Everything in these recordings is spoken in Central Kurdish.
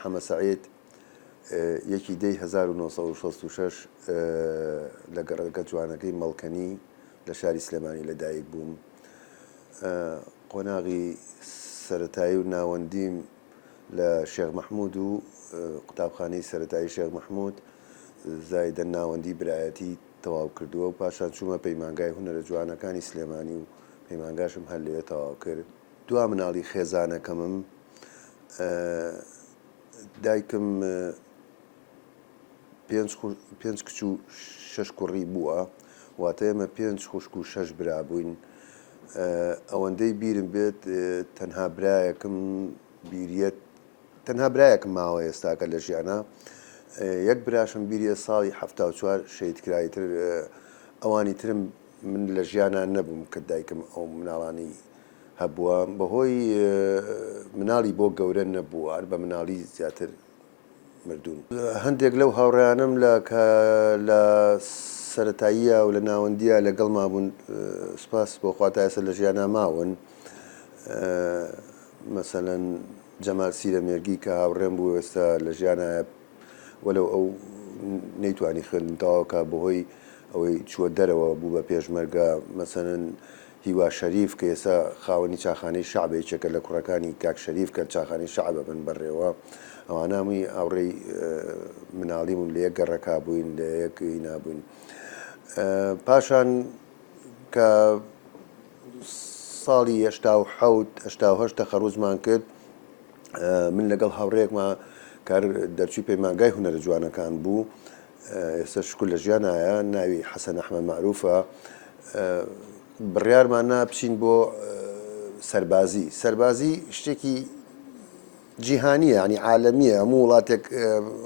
محەممەد سەعید یەکی دەی 1966 لە گەڕەکە جوانەکەی مەڵکەنی لە شاری سلێمانی لەدایک بووم. قۆناغی سەرەتایی و ناوەندیم لە شێخ مەحموود و قوتابخانەی سەرەتایی شێخ مەحموود زایدە ناوەندی برایەتی تەواو کردووە و پاشان چوومە پەیمانگای هونەرە جوانەکانی سلێمانی و پەیمانگاشم هەر لێ تەواو کرد. دوا مناڵی خێزانەکەمم دایکم 5 کچ و 6 کوڕی بووە، واتە ئێمە 5 خوشک و 6 برا بووین. ئەوەندەی بیرم بێت تەنها برایەکم بیریەت تەنها برایەکم ماوە ئێستاکە لە ژیانە. یەک براشم بیریە ساڵی 74 شەید کرایتر. ئەوانی ترم من لە ژیانان نەبووم کە دایکم ئەو مناڵانی هەبووە، بەهۆی مناڵی بۆ گەورە نەبووە، بە مناڵی زیاتر مردوون. هەندێک لەو هاوڕێیانم لە سەرەتاییە و لە ناوەندیە لەگەڵما بوون، سوپاس بۆ خوا تا ئێستا لە ژیانە ماون. مەسەلەن جەمال سیرە مێرگی کە هاوڕێم بوو ئێستا لە ژیانە، وەلەو ئەو نەیتوانی خوێندنەوەکە بەهۆی ئەوەی چووە دەرەوە بوو بە پێشمەرگە. مەسەلەن هیوا شەریف کە ئێستا خاوەنی چاخانەی شەعبێکێکە لە کوڕەکانی کاک شەریف کە چاخانەی شەعبە بن بەڕێوە، ئەوانە هەمووی هاوڕێی مناڵی بوون، لە یەک گەڕەکە بووین، لە یەک نابووین. پاشان کە ساڵی 1970 تەخەڕوجمان کرد، من لەگەڵ هاوڕێیەکمان کار دەرچووی پەیمانگای هونەرە جوانەکان بوو، ئێستا شکل لە ژیانایە، ناوی حەسەن ئەحمەد معروفە. بڕیارمانە بچین بۆ سەربازی. سەربازی شتێکی جیهانیە، ینی عالەمیە، هەموو وڵاتێک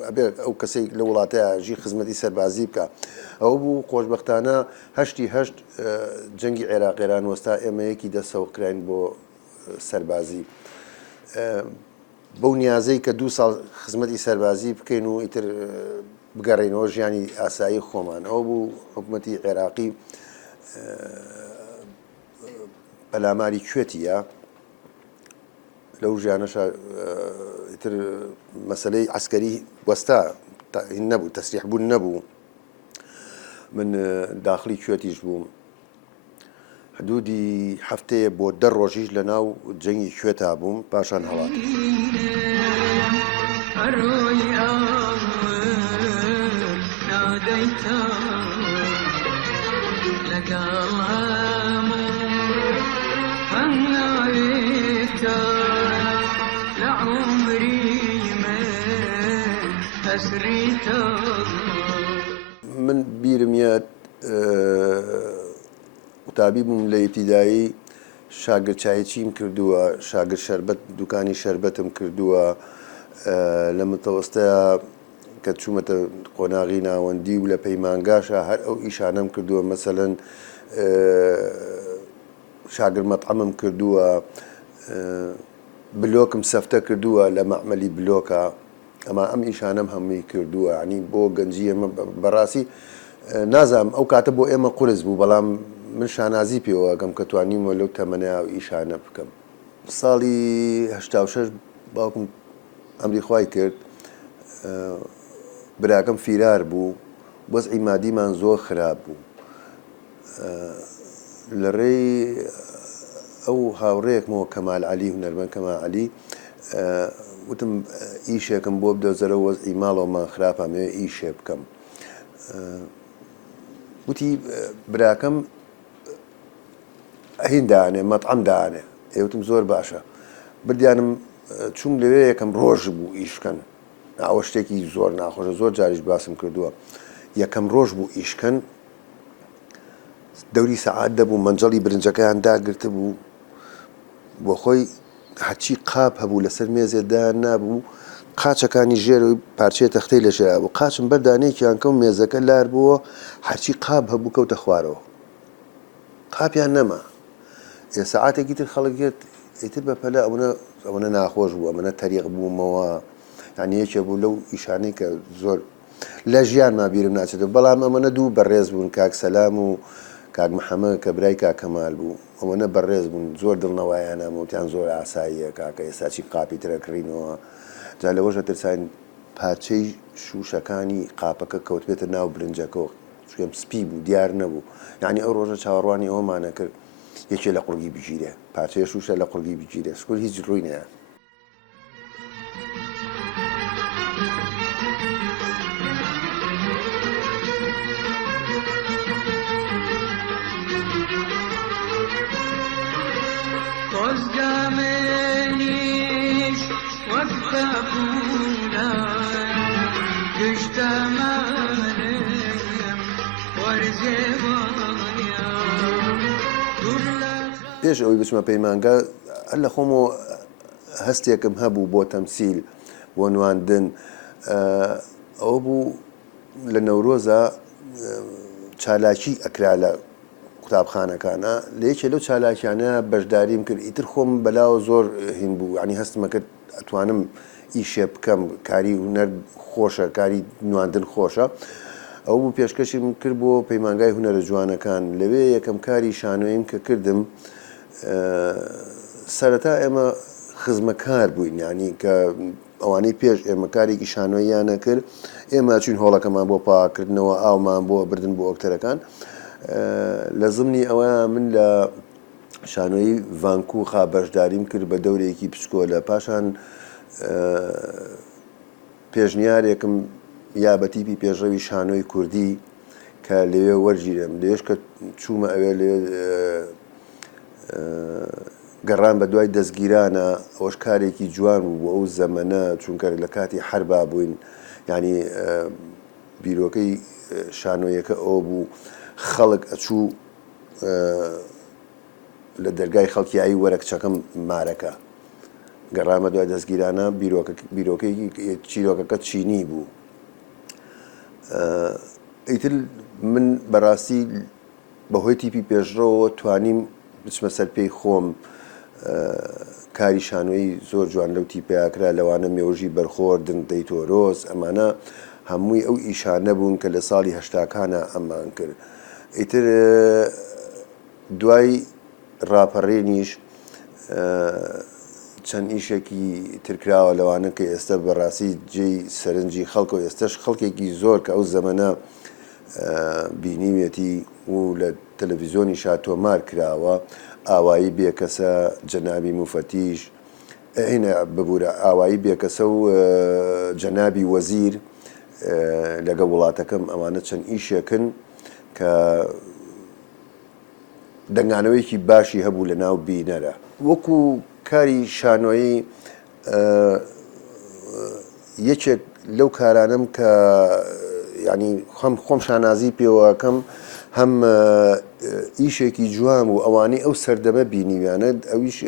ئەبێت ئەو کەسێک لە وڵاتەیە ژی خزمەتی سەربازی بکە. ئەو بوو خۆشبەختانە 8 جەنگی عێراقیێران وەستا ئێمە یەکی دەسەوقراین بۆ سەربازی. بەو نیازەی کە 2 ساڵ خزمەتی سەربازی بکەین و ئیتر بگەڕێنەوە ژیانی ئاسایی خۆمان. ئەو بوو حکوومەتی عێراقی پەلاماری کوێتیە. لەو ژیانەشە ئیتر مەسەلەی عەسکەری وەستا نەبوو، تەسریحبوون نەبوو. من داخلی کوێتیش بووم. حدودی هەفتەیە بۆ 10 ڕۆژیش لە ناو جەنگی کوێتا بووم، پاشان هەڵات. من بیرمیێت قوتابی بووم لە ئیبتیدایی، شاگرد چایەچیم کردووە، شاگرد شەربەت دوکانی شەربەتم کردووە. لە متەوەستەیە کە چوومەتە قۆناغی ناوەندی و لە پەیمانگاشە هەر ئەو ئیشانەم کردووە. مەسەلەن شاگرد مەطعەمم کردووە، بلۆکم سەفتە کردووە لە مەعمەلی بلۆکە. ئەم ئیشانەم هەمووی کردووە. ینی بۆ گەنجی ئێمە بەڕاستی نازانم ئەو کاتە بۆ ئێمە قورس بوو، بەڵام من شانازی پێوە ئەگەم کە توانیمەوە لەو تەمەنەیە و ئیشانە بکەم. ساڵی 86 باوکم ئەمری خوای کرد، براکەم فیرار بوو، وەزعی مادیمان زۆر خراپ بوو. لە ڕێی ئەو هاوڕێیەکمەوە کەمال عەلی، هونەرمەند کەمال عەلی، وتم ئیشێکم بۆ بدۆزەرە، وەزعی ماڵەوەمان خراپە، ئەمەوێ ئیشێ بکەم. وتی براکەم هین دانێ، مەطعەم دانێ. ئێوتم زۆر باشە. بردیانم چوم لەوێ یەکەم ڕۆژ بوو ئیشکەن. ئەوە شتێکی زۆر ناخۆشە، زۆر جاریش باسم کردووە. یەکەم ڕۆژ بوو ئیشکەن، دەوری سەعات دەبوو، مەنجەڵی برنجەکەیان داگرتە بوو، بۆ خۆی هەرچی قاپ هەبوو لەسەر مێزێدا نابوو، قاچەکانی ژێرەوەی پارچەیە تەختەی لە ژێرا بوو. قاچم بەردانەیەکیان کەوت، مێزەکە لار بووە، هەرچی قاپ هەبوو کەوتە خوارەوە، قاپیان نەما. سەعاتێکی تر خەڵکێت ئیتر بەپەلە ئەوەنە ناخۆش بوو، ئەمەنە تەریق بوومەوە. یعنی یەکێ بوو لەو ئیشانەی کە زۆر لە ژیانما بیرم ناچێتەوە. بەڵام ئەمەنە دوو بەڕێز بوون، کاک سەلام و کاک محەممەد کە برای کاک کەمال بوو. ئەوەنە بەڕێز بوون، زۆر دڵنەوایانە، وتیان زۆر ئاساییە کاکە ئێستا چی قاپی ترە کڕینەوە. جا لەوەژە ترساین پارچەی شوشەکانی قاپەکە کەوت بێتە ناو برنجەکەەوە چێم سپی بوو دیار نەبوو یعنی ئەو ڕۆژە چاوەڕوانی ئەومانە کرد یەکێ لە قوڵگی بگیرێ پارچەیە شوشە لە قوڵگی بگیرێ سکول هیچ ڕووی نیە. پێش ئەوەی بچمە پەیمانگە هەر لە خۆمەوە هەستێکم هەبوو بۆ تەمسیل بۆ نواندن ئەوە بوو لە نەورۆزە چالاکی ئەکرا لە قوتابخانەکانە لە یەکێ لەو چالاکیانە بەشداریم کرد ئیتر خۆم بەلاوە زۆر هین بوو ینی هەستمە کرد ئەتوانم ئیشێ بکەم کاری هونەر خۆشە کاری نواندن خۆشە ئەو بوو پێشکەشیم کرد بۆ پەیمانگای هونەرە جوانەکان لەوێ یەکەم کاری شانۆیم کە کردم سەرەتا ئێمە خزمەکار بووین ینی کە ئەوانەی پێش ئێمە کارێکی شانۆییانە کرد ئێمە چین هۆڵەکەمان بۆ پاکردنەوە ئاومان بۆ بردن بۆ ئۆکتەرەکان لە زمنی ئەوە من لە شانۆیی ڤانکوخا بەشداریم کرد بە دەورێکی پچکۆلە پاشان پێشنیارێکم یا بە تیپی پێشڕەوی شانۆی کوردی کە لەوێ وەرگیرم لێش کە چوومە ئەوێ لێ گەڕان بە دوای دەستگیرانە ئەوەش کارێکی جوان بوو بۆ ئەو زەمەنە چونکە لە کاتی حربا بووین ینی بیرۆکەی شانۆیەکە ئەوە بوو خەڵک ئەچوو لە دەرگای خەڵکیایی وەرەکچەکەم مارەکە گەڕامە دوای دەستگیرانە بیرۆکەی چیرۆکەکە چینی بوو ئیتر من بەڕاستی بەهۆی تیپی پێشڕەوە توانیم بچمە سەر پێی خۆم کاری شانۆی زۆر جوان لەو تیپیاکرا لەوانە مێوژی بەرخۆردن دەیتۆرۆز ئەمانە هەمووی ئەو ئیشانە بوون کە لە ساڵی هەشتاکانە ئەممان کرد ئیتر دوای ڕاپەڕێنیش چەند ئیشێکی ترکراوە لەوانە کە ئێستا بەڕاستی جێی سەرنجی خەڵکە و ئێستش خەڵکێکی زۆر کە ئەو زەمەنە بینیوێتی و لە تەلەڤیزۆنی شاتۆمار کراوە ئاوایی بێکەسە جەنابی موفەتیش هینە ببوورە ئاوایی بێکەسە و جەنابی وەزیر لەگە وڵاتەکەم ئەوانە چەند ئیشێکن کە دەنگانەوەیکی باشی هەبوو لە ناو بینەرە وەکو کاری شانۆیی یەکێک لەو کارانم کە ینی خۆم شانازی پێوەکەم هەم ئیشێکی جوان و ئەوانەی ئەو سەردەمە بینیویانە ئەویش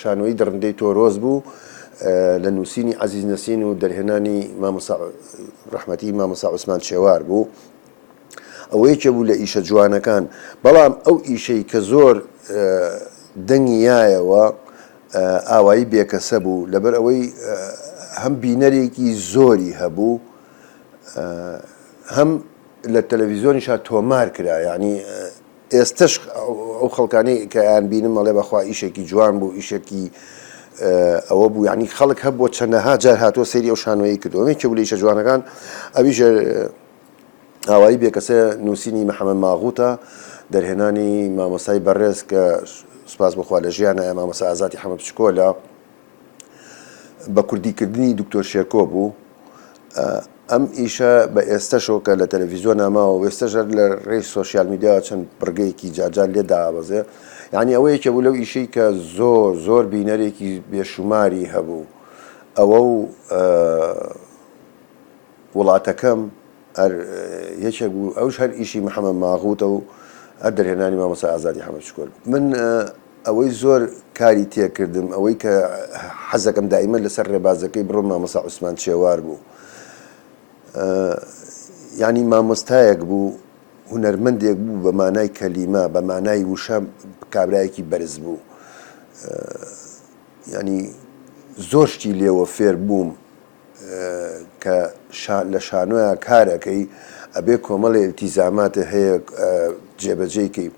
شانۆیی دڕندەی تۆرۆز بوو لە نووسینی عەزیز نەسین و دەرهێنانی مامۆستا ڕەحمەتی مامۆستا عوسمان شێوار بوو ئەوە یەکێ بوو لە ئیشە جوانەکان بەڵام ئەو ئیشەی کە زۆر دەنگیایەوە ئاوایی بێکەسە بوو لەبەر ئەوەی هەم بینەرێکی زۆری هەبوو هەم لە تەلەڤیزۆنیشا تۆمار کرا ینی ئێستش ئەو خەڵکانەی کە یان بینم مەڵێ بەخوا ئیشێکی جوان بوو ئیشێکی ئەوە بوو ینی خەڵک هەب بۆ چەندەها جار هاتووە سەیری ئەو شانۆیی کردووە کە بوو لە ئیشە جوانەکان ئەویش ئاوایی بێکەسە نووسینی محەممەد ماغوتە دەرهێنانی مامۆسای بەڕێز کە سوپاس بخوا لە ژیانە مامۆستا ئازادی حەمەد پچکۆلە بە کوردیکردنی دکتۆر شێرکۆ بوو ئەم ئیشە بە ئێستەشەوە کە لە تەلەڤیزۆن ئاماوە ئێستەژەر لە ڕێی سۆسیال میدیا چەند بڕگەیەکی جاجار لێ دابەزێ یعنی ئەوە یەکێ بوو لەو ئیشەی کە زۆر زۆر بینەرێکی بێشوماری هەبوو ئەوە و وڵاتەکەم یەکێک بوو ئەوش هەر ئیشی محەممەد ماغوتە و هەر دەرهێنانی مامۆستا ئازادی حەمەد پچکۆل من ئەوەی زۆر کاری تێکردم ئەوەی کە حەزەکەم دائیمەن لەسەر ڕێبازەکەی بڕۆم مامۆستا عوسمان شێوار بوو ینی مامۆستایەک بوو هونەرمەندێک بوو بە مانای کەلیمە بە مانای وشە کابرایەکی بەرز بوو ینی زۆر شتی لێوە فێر بووم کە لە شانۆیە کارەکەی ئەبێ کۆمەڵی ئیلتیزاماتە هەیە جێبەجێکەی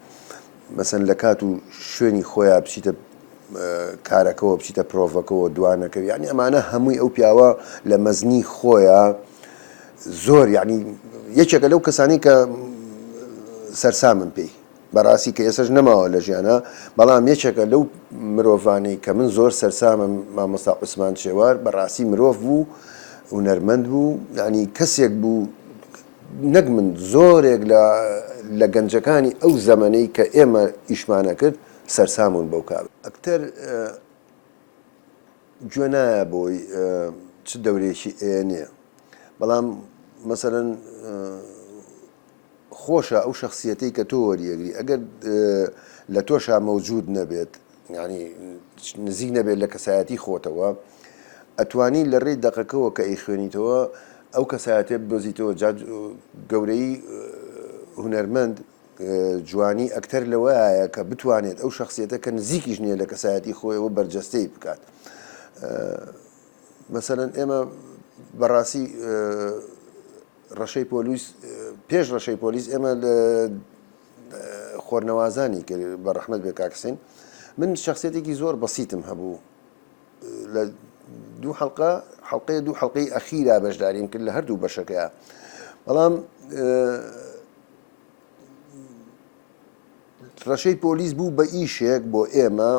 مەسەن لە کات و شوێنی خۆیان بچیتە کارەکەەوە بچیتە پرۆڤەکەەوە دوانەکە یعنی ئەمانە هەمووی ئەو پیاوە لە مەزنی خۆیان زۆر یعنی یەکێکە لەو کەسانی کە سەرسامن پێی بەڕاستی کە ئێسش نەماوە لە ژیانە بەڵام یەکێکە لەو مرۆڤانەی کە من زۆر سەرسامم مامۆستا عوسمان شێوار بەڕاستی مرۆڤ بوو هونەرمەند بوو ینی کەسێک بوو نەک من زۆرێک لە گەنجەکانی ئەو زەمانەی کە ئێمە ئیشمانە کرد سەرسامون بەو کار ئەکتەر گوێ نایە بۆی چ دەورێکی ئێنێ بەڵام مەسەرەن خۆشە ئەو شخصیەتەی کە تۆ وەریەگری ئەگەر لە تۆشا مەوجود نەبێت ینی نزیک نەبێت لە کەسایەتی خۆتەوە ئەتوانی لە ڕێی دەقەکەەوە کە ئەی خوێنیتەوە ئەو کەسایەتێ بدۆزیتەوە گەورەی هونەرمەند جوانی ئەکتەر لەوەیە کە بتوانێت ئەو شخصیەتە کە نزیکیش نییە لە کەسایەتی خۆیەوە بەرجەستەی بکات مەسەرەن ئێمە بەڕاستی ڕەشەی پۆلیس پێش ڕەشەی پۆلیس ئێمە لە خۆرنەوازانی کرد بە ڕەحمەت بێ کاکسین من شخصیەتێکی زۆر بەسیتم هەبوو لە دوو حەڵقەیە دوو حەڵقەی ئەخیرا بەشداریم کرد لە هەردوو بەشەکەیە بەڵام ڕەشەی پۆلیس بوو بە ئیشێک بۆ ئێمە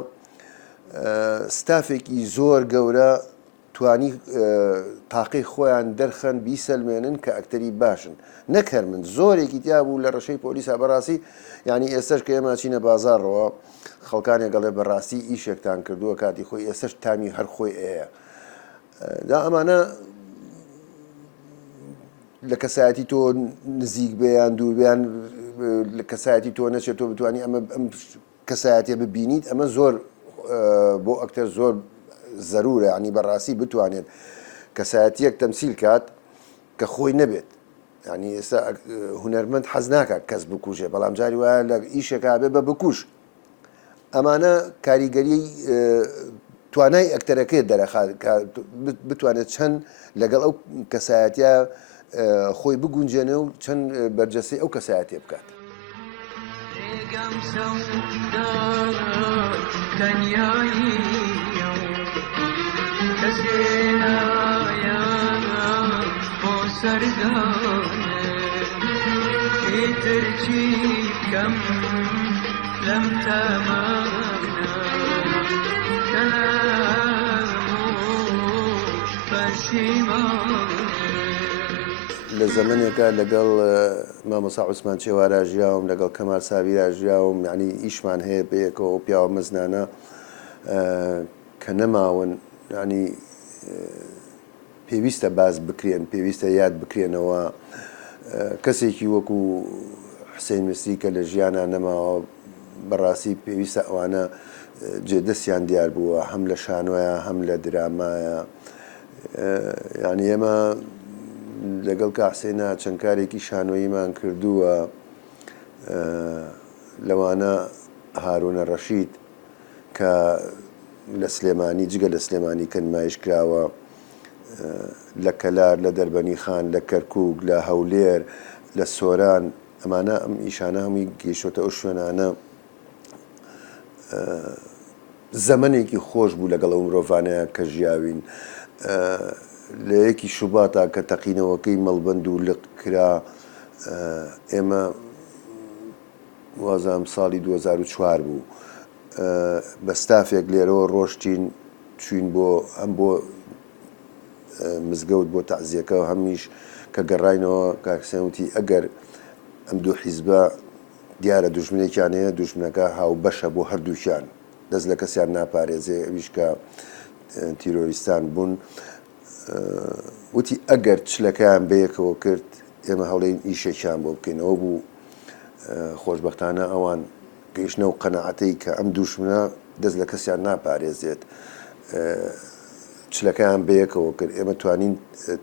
ستافێکی زۆر گەورە توانی تاقی خۆیان دەرخەن بیسەلمێنن کە ئەکتەری باشن نەکەر من زۆرێکی تیا بوو لە ڕەشەی پۆلیسا بەڕاستی ینی ئێستش کە ئێمە چینە بازارڕەوە خەڵکانێک گەڵێ بەڕاستی ئیشێکتان کردووە کاتی خۆی ئێستش تامی هەر خۆی ئەیە دا ئەمانە لە کەسایەتی تۆ نزیک بیان دوور بیان لە کەسایەتی تۆ نەچێت تۆ بتوانانی ئەمە ئەم کەسایەتێ ببینیت ئەمە زۆر بۆ ئەکتەر زۆر زەرورە ینی بەڕاستی بتوانێت کەسایەتیەک تەمسیل کات کە خۆی نەبێت ینی ئێستا هونەرمەند حەز ناکات کەس بکوژێ بەڵام جاری وایە لە ئیشێکا بێ بە بکوش ئەمانە کاریگەری توانای ئەکتەرەکەی دەرەخات بتوانێت چەند لەگەڵ ئەو کەسایەتە خۆی بگونجێنێ و چەند بەرجەسەی ئەو کەسایەتێ بکات لە زەمانێکە لەگەڵ مامۆستا عوسمان چێوارا ژیاوم لەگەڵ کەمال ساویرا ژیاوم یعنی ئیشمان هەیە بەیەکەوە پیاوە مەزنانە کە نەماون ینی پێویستە باز بکرێن پێویستە یاد بکرێنەوە کەسێکی وەکو حسین مسری کە لە ژیانە نەماوە بەڕاستی پێویستە ئەوانە جێدەستیان دیار بووە هەم لە شانۆیە هەم لە درامایە ینی ئێمە لەگەڵ کاحسێنە چەند کارێکی شانۆییمان کردووە لەوانە هارونە ڕەشید کە لە سلێمانی جگە لە سلێمانی کە نمایش کراوە لە کەلار لە دەربەنی خان لە کەرکووک لە هەولێر لە سۆران ئەمانە ئەم ئیشانە هەمووی گەیشتۆتە ئەو شوێنانە زەمنێکی خۆش بوو لەگەڵ ئەو مرۆڤانەیە کە ژیاوین لە یەکی شوباتا کە تەقینەوەکەی مەڵبەند و لق کرا ئێمە وازام ساڵی 2004 بوو بە ستافێک لێرەوە ڕۆشتین چوین بۆ ئەم بۆ مزگەوت بۆ تەعزیەکە و هەمیش کە گەڕاینەوە کاکسێنوتی ئەگەر ئەم دوو حیزبە دیارە دوژمنێکیان هەیە دوژمنەکە هاو بەشە بۆ هەردووکیان دەست لە کەسیان ناپارێزێ ئەویش کە تیرۆریستان بوون وتی ئەگەر چلەکەیان بەیەکەوە کرد ئێمە هەوڵێن ئیشێکیان بۆ بکەینەوە بوو خۆشبەختانە ئەوان گەیشتنە و قەنەعەتەی کە ئەم دوژمنە دەست لە کەسیان ناپارێزێت چلەکەیان بەیەکەوە کرد ئێمە توانین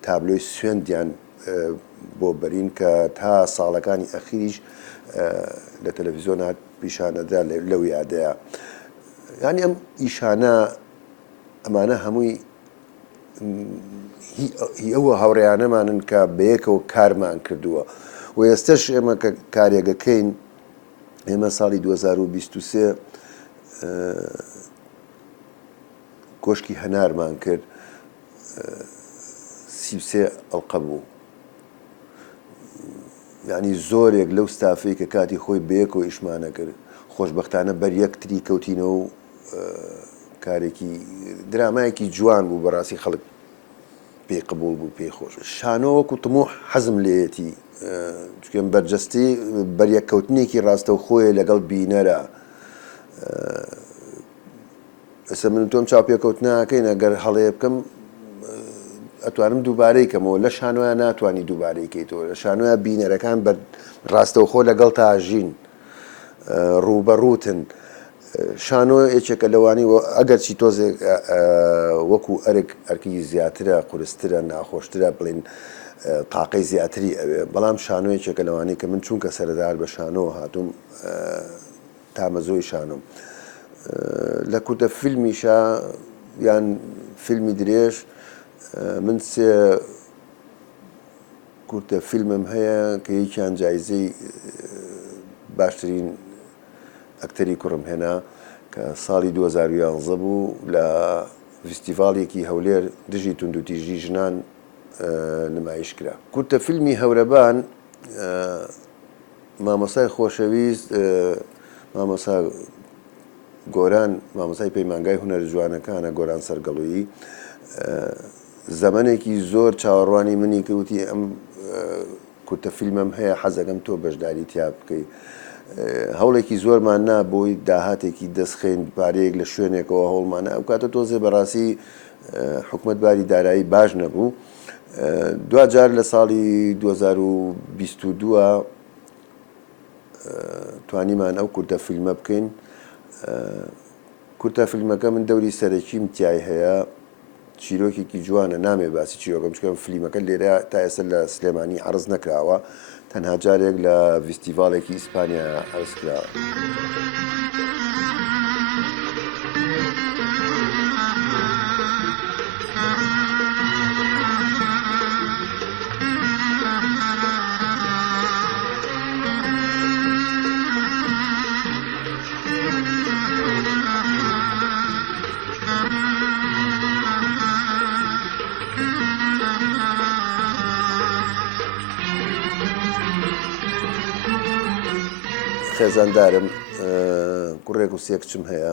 تابلۆی سوێندیان بۆ بەرین کە تا ساڵەکانی ئەخیریش لە تەلەڤیزۆن هات پیشانەدا لەو یادەیە ینی ئەم ئیشانە ئەمانە هەمووی ئەوە هاوڕێیانەمانن کە بەیەکەوە کارمان کردووە و ئێستش ئێمە کە کارێگەکەین ئێمە ساڵی 2023 کۆشکی هەنارمان کرد 33 ئەڵقە بوو. یعنی زۆرێک لەو ستافەی کە کاتی خۆی بەیەکەوە ئیشمانە کرد خۆشبەختانە بەر یەکتری کەوتینەوە و کارێکی درامایەکی جوان بوو بەڕاستی خەڵک پێی قبول بوو پێی خۆش. شانۆ وەکو تموح حەزم لێیەتی چکەم بەرجەستی بەریەککەوتنێکی ڕاستەوخۆیە لەگەڵ بینەرە. ئەسە من تۆم چاوپێکەوتناکەین ئەگەر هەڵەیە بکەم ئەتوانم دووبارەی کەمەوە لە شانۆیان ناتوانانی دووبارەی کەیتەوە لە شانۆیان بینەرەکان بە ڕاستەوخۆ لەگەڵ تاژین ڕوبەڕوتن. شانۆ یەکێکە لەوانی ئەگەرچی تۆزێک وەکو ئەرکی زیاترە قورسترە ناخۆشترە بڵێن تاقەی زیاتری ئەوێ بەڵام شانۆ یەکێکە لەوانی کە من چونکە سەردار بە شانۆ هاتووم تامەزۆی شانۆم لە کورتە فیلمیشە یان فیلمی درێژ من سێ کورتە فیلمم هەیە کە یەکیان جایزەی باشترین ئەکتەری کوڕم هێنا کە ساڵی 2011 بوو لە فستیڤالێکی هەولێر دژی توندوتیژی ژنان نمایش کرا. کورتە فیلمی هەورەبان مامۆسای خۆشەویست مامۆسا گۆران مامۆسای پەیمانگای هونەر جوانەکانە گۆران سەرگەڵوویی زەمانێکی زۆر چاوەڕوانی منی کەوتی ئەم کورتە فیلمم هەیە حەزەکەم تۆ بەشداری تیا بکەی. هەوڵێکی زۆرمان نا بۆی داهاتێکی دەستخێن پارەیەک لە شوێنێکەوە هەوڵمانە ئەو کاتە تۆزێ بەڕاستی حکوومەتباری دارایی باش نەبوو. دوجار لە ساڵی 2022 توانیمان ئەو کورتە فیلمە بکەین. کورتە فیلمەکە من دەوری سەرەکیم تیای هەیە چیرۆکێکی جوانە نامێ باسی چیرۆکەم چکەم فیلمەکە لێرە تا ئێستا لە سلێمانی عرض نەکراوە تەنها جارێک لە فستیڤالێکی ئیسپانیا عرض کراوە. خێزاندارم کوڕێک و سێ کچم هەیە.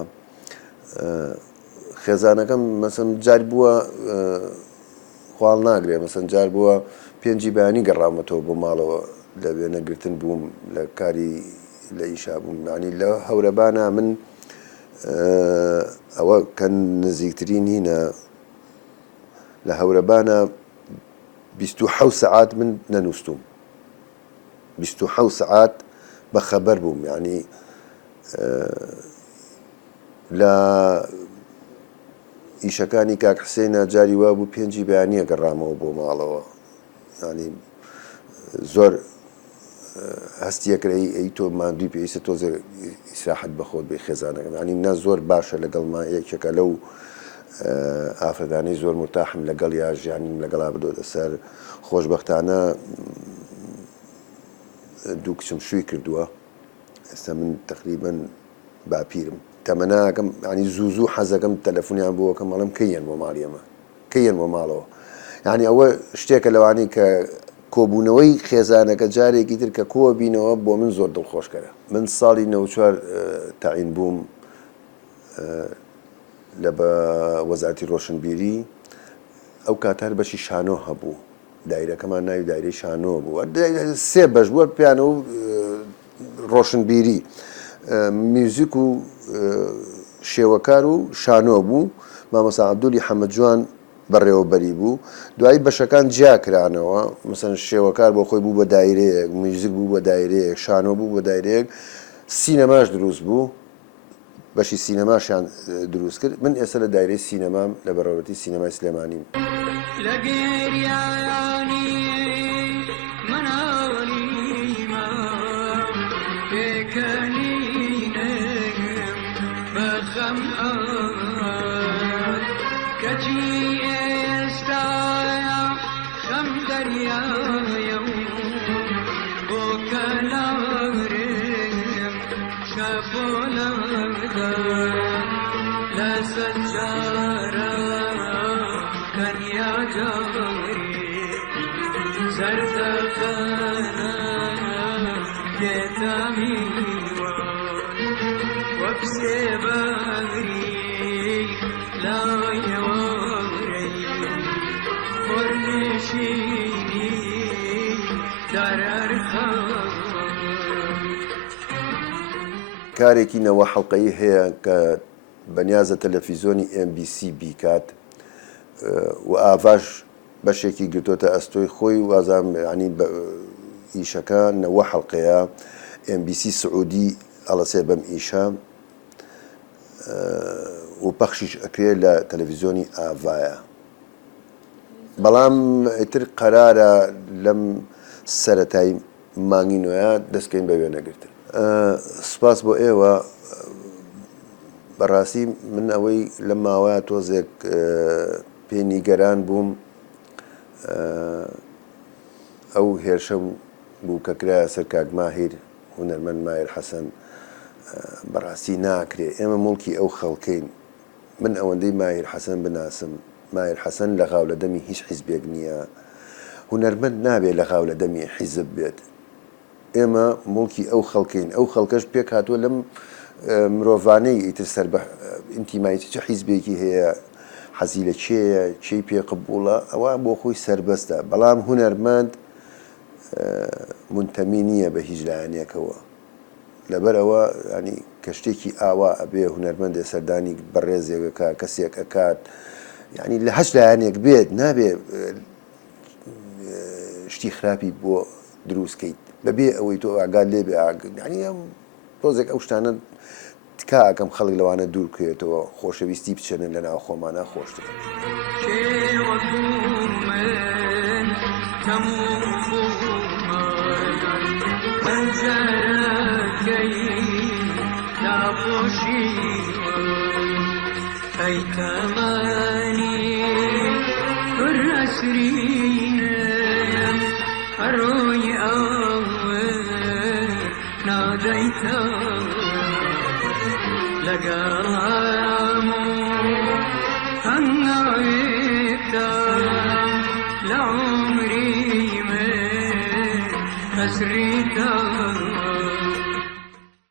خێزانەکەم مەسەن جار بووە خواڵ ناگرێ مەسەن جار بووە پێنجی بەیانی گەڕامەتەوە بۆ ماڵەوە لە وێنەگرتن بووم لە کاری لە ئیشا بووم ینی لە هەورەبانە من ئەوە کە نزیکترین هینە لە هەورەبانە 27 سەعات من نەنووسم 27 سەعات بەخەبەر بووم ینی لە ئیشەکانی کاک حسێنە جاری وا بوو پێنجی بەیانیە گەڕامەوە بۆ ماڵەوە ینی زۆر هەستیەکرایی ئەی تۆ ماندووی پێویستە تۆزێ ئیسراحەت بەخۆت بێ خێزانەکەم ینی منە زۆر باشە لەگەڵما یەکێکە لەو ئافرەدانەی زۆر مرتاحم لەگەڵ یا ژیانیم لەگەڵا بدۆتە سەر خۆشبەختانە دوو کچم شووی کردووە ئێستا من تقریبا باپیرم تەمەناکەم ینی زوو حەزەکەم تەلەفۆنیان بۆەکەم مەڵم کەیەن بۆ ماڵیەمە کەیەن بۆ ماڵەوە ینی ئەوە شتێکە لەوانی کە کۆبوونەوەی خێزانەکە جارێکی تر کە کۆوە بینەوە بۆ من زۆر دڵخۆشکەرە. من ساڵی 94 تاعین بووم لە بە وەزارەتی ڕۆشنبیری ئەو کاتار بەشی شانۆ هەبوو دایرەکەمان ناوی دایرەی شانۆ بوو سێ بەش بووە پیانە و ڕۆشنبیری میوزیک و شێوەکار و شانۆ بوو مامۆستا عەبدولی حەمەدجوان بەڕێوەبەری بوو دوایی بەشەکان جیا کرانەوە مەسەن شێوەکار بۆ خۆی بوو بە دایرەیەک میوزیک بوو بە دایرەیەک شانۆ بوو بە دایرەیەک سینەماش دروست بوو بەشی سینەماشیان دروست کرد من ئێستا لە دایرەی سینەمام لە بەڕێوەبەری سینەمای سلێمانیم. لا سجارة زرتفنا كتامي وبسباري لا يوري ورنشيني درر خاوي کارێکی نەوە حەڵقەیی هەیە کە بەنیازە تەلەڤیزۆنی MBC بیکات و ئاڤاش بەشێکی گرتوۆتە ئەستۆی خۆی وازام ینی ئیشەکە نەوە حەڵقەیە MBC سعودی ئەڵەسێ بەم ئیشە و پەخشیش ئەکرێت لە تەلەڤیزۆنی ئاڤایە بەڵام ئیتر قەرارە لەم سەرەتای مانگی نوێیە دەستکەین بە وێنەگرتن. سپاس بۆ ئێوە بەڕاستی من ئەوەی لە ماوەیە تۆزێک پێی نیگەران بووم ئەو هێرشە بوو کە کرایە سەر کاک ماهیر هونەرمەند ماهیر حەسەن بەڕاستی ناکرێ ئێمە موڵکی ئەو خەڵکەین من ئەوەندەی ماهیر حەسەن بناسم ماهیر حەسەن لە غاو لە دەمی هیچ حیزبێک نییە هونەرمەند نابێت لە غاو لە دەمی حیزب بێت ئێمە موڵکی ئەو خەڵکەین ئەو خەڵکەش پێک هاتووە لەم مرۆڤانەی ئیتر سەر بە ئینتیمایەتی چه حیزبێکی هەیە حەزی لە چێیە چی پێ قبوڵە ئەوە بۆ خۆی سەربەستە بەڵام هونەرمەند منتەمی نییە بە هیچ لایەنێکەوە لەبەرەوە ینی کە شتێکی ئاوا ئەبێ هونەرمەندێ سەردانی بەڕێزێکەکە کەسێک ئەکات ینی لە هەچ لایەنێک بێت نابێ شتی خراپی بۆ دروستکەیت بەبێ ئەوەی تۆ ئاگات لێبێ ینی ئەم تۆزێک ئەو شتانە تکاکەم خەڵک لەوانە دوور بکرێتەوە خۆشەویستی بچێنن لە ناو خۆمانە خۆشتر لقامو هنغيتا لعمري من أسريتا